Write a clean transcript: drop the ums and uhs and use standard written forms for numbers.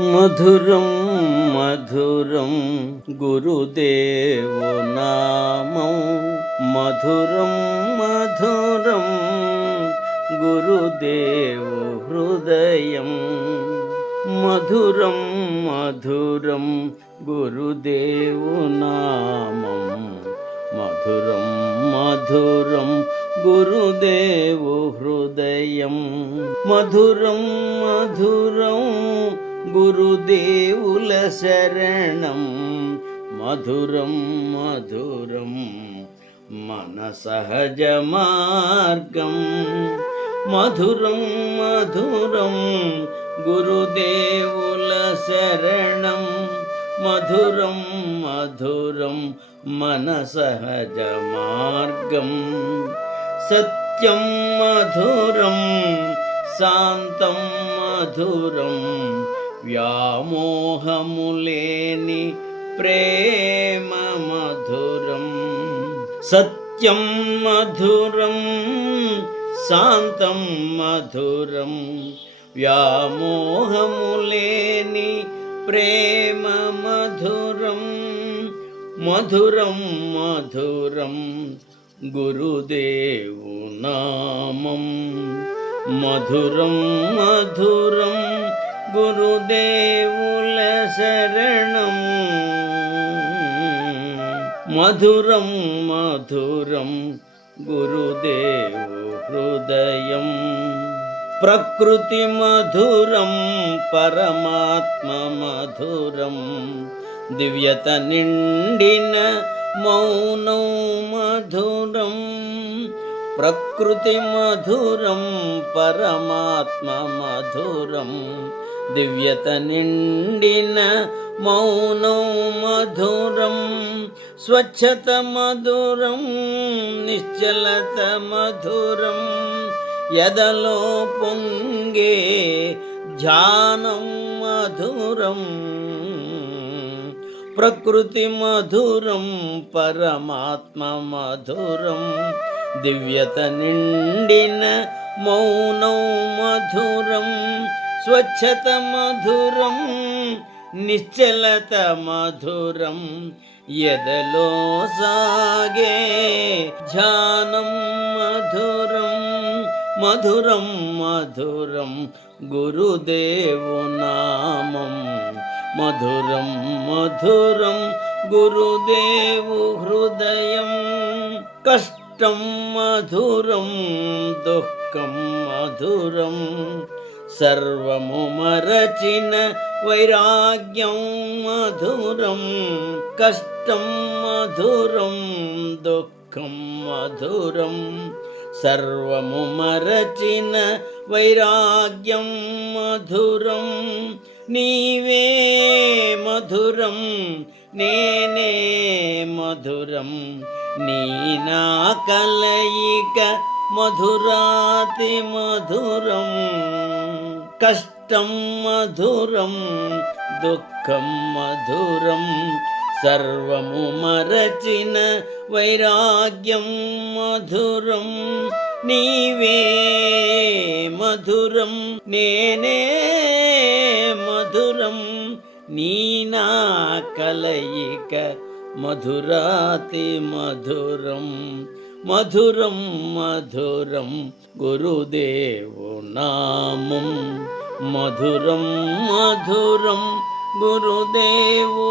మధురం మధురం గురుదేవు నామం, మధురం మధురం గురుదేవు హృదయం, మధురం మధురం గురుదేవు నామం, మధురం మధురం గురుదేవు హృదయం, మధురం మధురం గురుదేవుల శరణం, మధురం మధురం మన సహజ మార్గం, మధురం మధురం గురుదేవుల శరణం, మధురం మధురం మన సహజ మార్గం, సత్యం మధురం శాంతం మధురం వ్యామోహములేని ప్రేమ మధురం, సత్యం మధురం శాంతం మధురం వ్యామోహములేని ప్రేమ మధురం, మధురం మధురం గురుదేవు నామం, మధురం మధురం గురుదేవుల శరణం, మధురం మధురం గురుదేవు హృదయం, ప్రకృతి మధురం పరమాత్మ మధురం దివ్యత నిండిన మౌనం మధురం, ప్రకృతి మధురం పరమాత్మ మధురం దివ్యత నిండిన మౌనం మధురం, స్వచ్ఛత మధురం నిశ్చలత మధురం ఎదలో పొంగే ధ్యానం మధురం, ప్రకృతి మధురం పరమాత్మ మధురం దివ్యత నిండిన మౌనం మధురం, స్వచ్ఛత మధురం నిశ్చలత మధురం ఎదలో సాగే ధ్యానం మధురం, మధురం మధురం గురుదేవు నామం, మధురం మధురం గురుదేవు హృదయం, కష్టం మధురం దుఃఖం మధురం సర్వము మరచిన వైరాగ్యం మధురం, కష్టం మధురం దుఃఖం మధురం సర్వము మరచిన వైరాగ్యం మధురం, నీవే మధురం నేనే మధురం నీ నా కలయిక మధురాతి మధురం, కష్టం మధురం దుఃఖం మధురం సర్వము మరచిన వైరాగ్యం మధురం, నీవే మధురం నేనే మధురం నీ నా కలయిక మధురాతి మధురం, మధురం మధురం గురుదేవు నామం, మధురం మధురం గురుదేవు